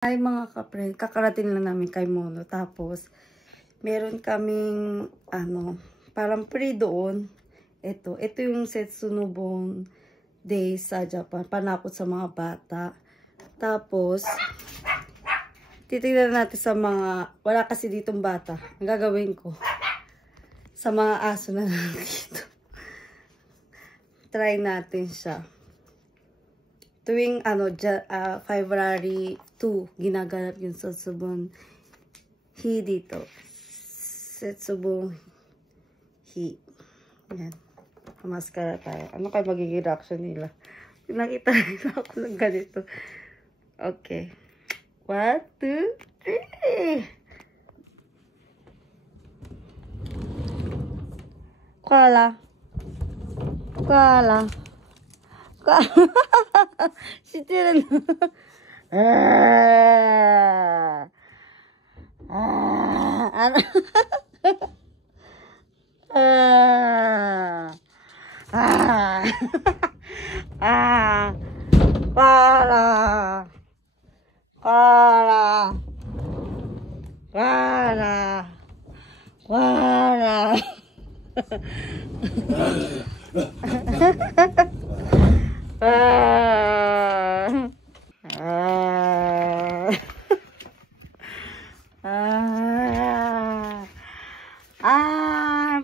Ay mga kapre, kakarating lang namin kay Mono. Tapos, meron kaming, parang free doon. Ito yung Setsunobon Day sa Japan. Panakot sa mga bata. Tapos, titignan natin sa mga, wala kasi ditong bata. Ang gagawin ko, sa mga aso na lang dito. Try natin siya. Tuwing February 2, ginaganap yung Setsubon Hi dito. Setsubon Hi. Yan. Maskara tayo. Ano kayo magiging reaction nila? Nakita nila ako ng ganito. Okay. 1, 2, 3. Koala. Koala.知ってるの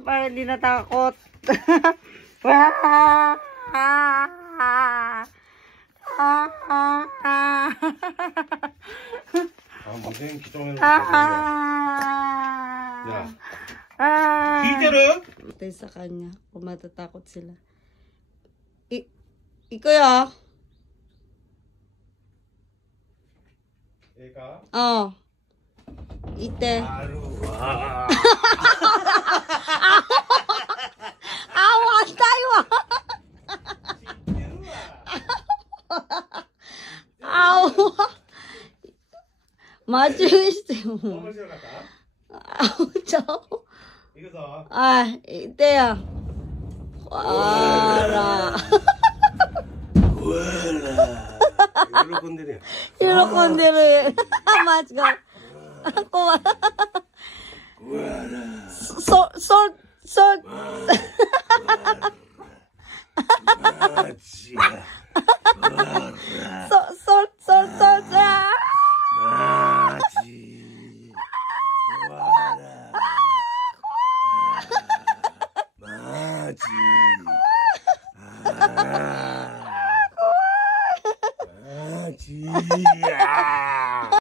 parang di natakot. Patay sa kanya kung matatakot sila. Ikaw oh. Ite. Awa tayo. Awa. Machuしても。面白かった？あ、ちゃう。行くぞ。あ、行ってよ。あら。喜んでるやん。喜んでる。間違う。怖い。そ